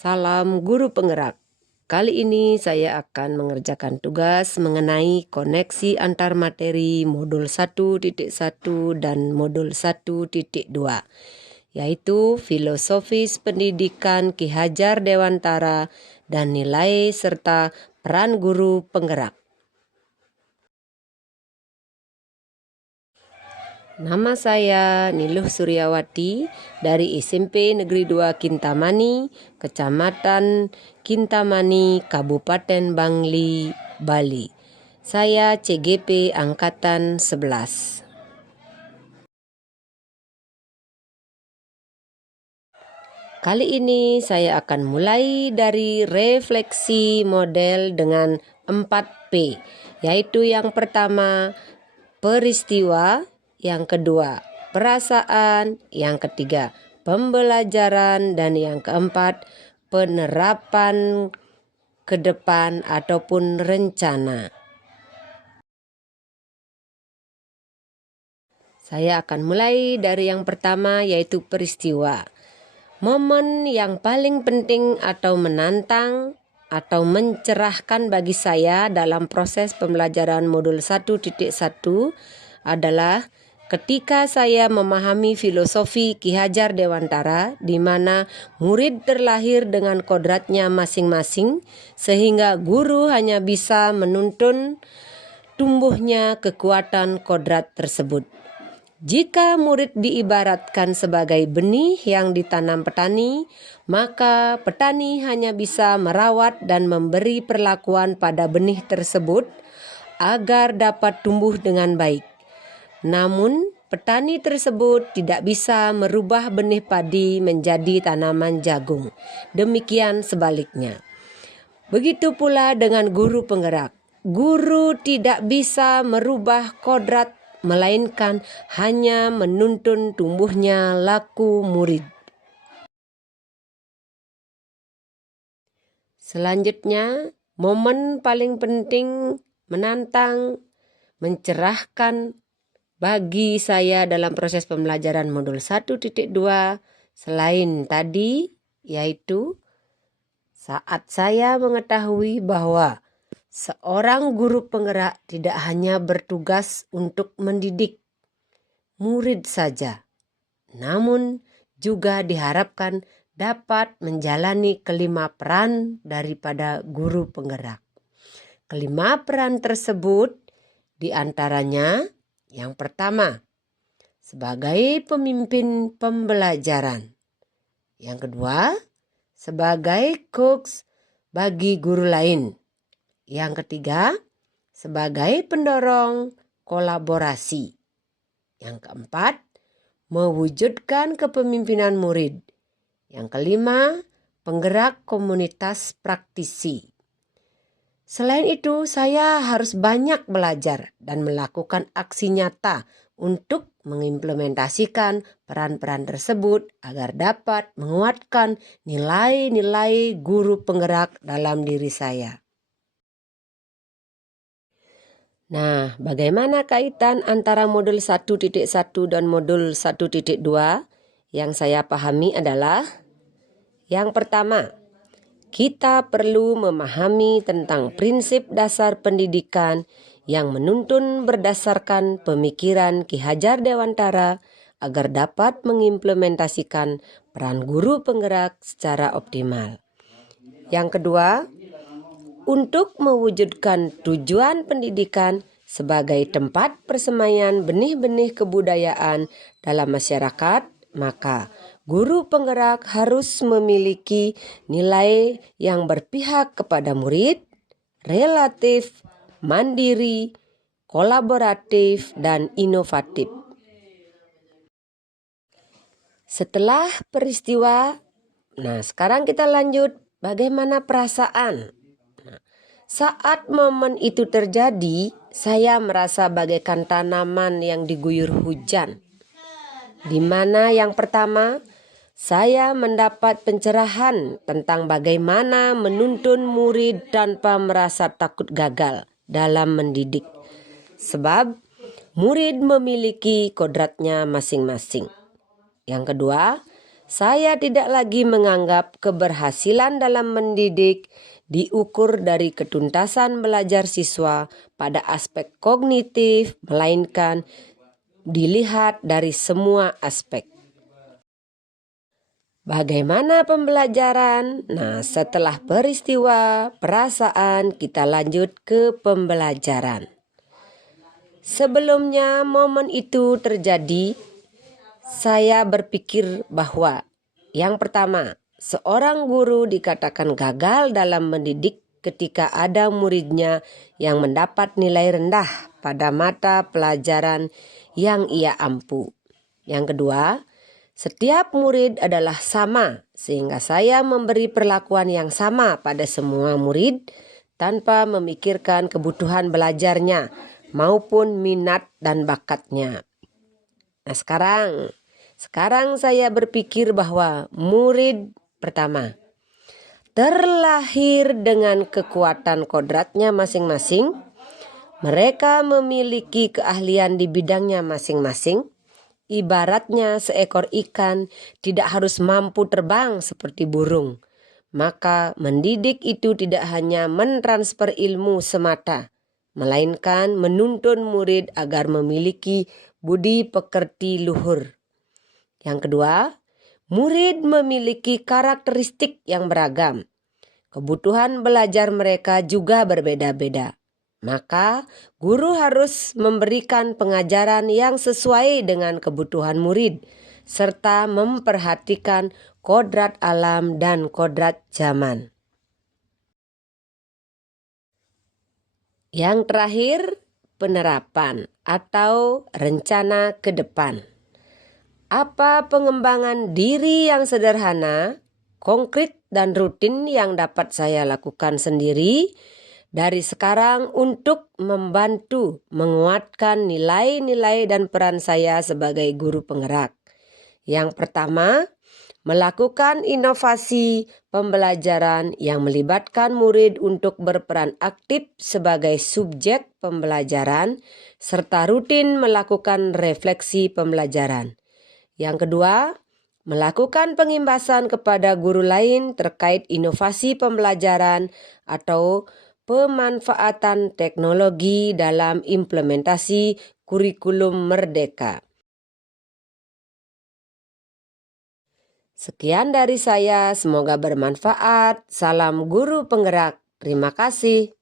Salam guru penggerak. Kali ini saya akan mengerjakan tugas mengenai koneksi antar materi modul 1.1 dan modul 1.2, yaitu filosofis pendidikan Ki Hajar Dewantara dan nilai serta peran guru penggerak. Nama saya Niluh Suryawati dari SMP Negeri 2 Kintamani, Kecamatan Kintamani, Kabupaten Bangli, Bali. Saya CGP Angkatan 11. Kali ini saya akan mulai dari refleksi model dengan 4P, yaitu yang pertama peristiwa, yang kedua perasaan, yang ketiga pembelajaran, dan yang keempat penerapan ke depan ataupun rencana. Saya akan mulai dari yang pertama, yaitu peristiwa. Momen yang paling penting atau menantang atau mencerahkan bagi saya dalam proses pembelajaran modul 1.1 adalah ketika saya memahami filosofi Ki Hajar Dewantara, di mana murid terlahir dengan kodratnya masing-masing, sehingga guru hanya bisa menuntun tumbuhnya kekuatan kodrat tersebut. Jika murid diibaratkan sebagai benih yang ditanam petani, maka petani hanya bisa merawat dan memberi perlakuan pada benih tersebut agar dapat tumbuh dengan baik. Namun, petani tersebut tidak bisa merubah benih padi menjadi tanaman jagung. Demikian sebaliknya. Begitu pula dengan guru penggerak. Guru tidak bisa merubah kodrat, melainkan hanya menuntun tumbuhnya laku murid. Selanjutnya, momen paling penting, menantang, mencerahkan bagi saya dalam proses pembelajaran modul 1.2 selain tadi, yaitu saat saya mengetahui bahwa seorang guru penggerak tidak hanya bertugas untuk mendidik murid saja, namun juga diharapkan dapat menjalani kelima peran daripada guru penggerak. Kelima peran tersebut diantaranya, yang pertama, sebagai pemimpin pembelajaran. Yang kedua, sebagai coach bagi guru lain. Yang ketiga, sebagai pendorong kolaborasi. Yang keempat, mewujudkan kepemimpinan murid. Yang kelima, penggerak komunitas praktisi. Selain itu, saya harus banyak belajar dan melakukan aksi nyata untuk mengimplementasikan peran-peran tersebut agar dapat menguatkan nilai-nilai guru penggerak dalam diri saya. Nah, bagaimana kaitan antara modul 1.1 dan modul 1.2? Yang saya pahami adalah yang pertama, kita perlu memahami tentang prinsip dasar pendidikan yang menuntun berdasarkan pemikiran Ki Hajar Dewantara agar dapat mengimplementasikan peran guru penggerak secara optimal. Yang kedua, untuk mewujudkan tujuan pendidikan sebagai tempat persemaian benih-benih kebudayaan dalam masyarakat, maka guru penggerak harus memiliki nilai yang berpihak kepada murid, relatif, mandiri, kolaboratif, dan inovatif. Setelah peristiwa, sekarang kita lanjut bagaimana perasaan. Saat momen itu terjadi, saya merasa bagaikan tanaman yang diguyur hujan, di mana yang pertama, saya mendapat pencerahan tentang bagaimana menuntun murid tanpa merasa takut gagal dalam mendidik. Sebab murid memiliki kodratnya masing-masing. Yang kedua, Saya tidak lagi menganggap keberhasilan dalam mendidik diukur dari ketuntasan belajar siswa pada aspek kognitif, melainkan dilihat dari semua aspek. Bagaimana pembelajaran? Nah, setelah peristiwa, perasaan, kita lanjut ke pembelajaran. Sebelumnya momen itu terjadi, saya berpikir bahwa yang pertama, seorang guru dikatakan gagal dalam mendidik ketika ada muridnya yang mendapat nilai rendah pada mata pelajaran yang ia ampu. Yang kedua, setiap murid adalah sama, sehingga saya memberi perlakuan yang sama pada semua murid tanpa memikirkan kebutuhan belajarnya maupun minat dan bakatnya. Nah, sekarang saya berpikir bahwa murid pertama terlahir dengan kekuatan kodratnya masing-masing. Mereka memiliki keahlian di bidangnya masing-masing. Ibaratnya seekor ikan tidak harus mampu terbang seperti burung. Maka mendidik itu tidak hanya mentransfer ilmu semata, melainkan menuntun murid agar memiliki budi pekerti luhur. Yang kedua, murid memiliki karakteristik yang beragam. Kebutuhan belajar mereka juga berbeda-beda. Maka, guru harus memberikan pengajaran yang sesuai dengan kebutuhan murid, serta memperhatikan kodrat alam dan kodrat zaman. Yang terakhir, penerapan atau rencana ke depan. Apa pengembangan diri yang sederhana, konkret dan rutin yang dapat saya lakukan sendiri dari sekarang untuk membantu menguatkan nilai-nilai dan peran saya sebagai guru penggerak? Yang pertama, melakukan inovasi pembelajaran yang melibatkan murid untuk berperan aktif sebagai subjek pembelajaran serta rutin melakukan refleksi pembelajaran. Yang kedua, melakukan pengimbasan kepada guru lain terkait inovasi pembelajaran atau pemanfaatan teknologi dalam implementasi kurikulum merdeka. Sekian dari saya, semoga bermanfaat. Salam guru penggerak. Terima kasih.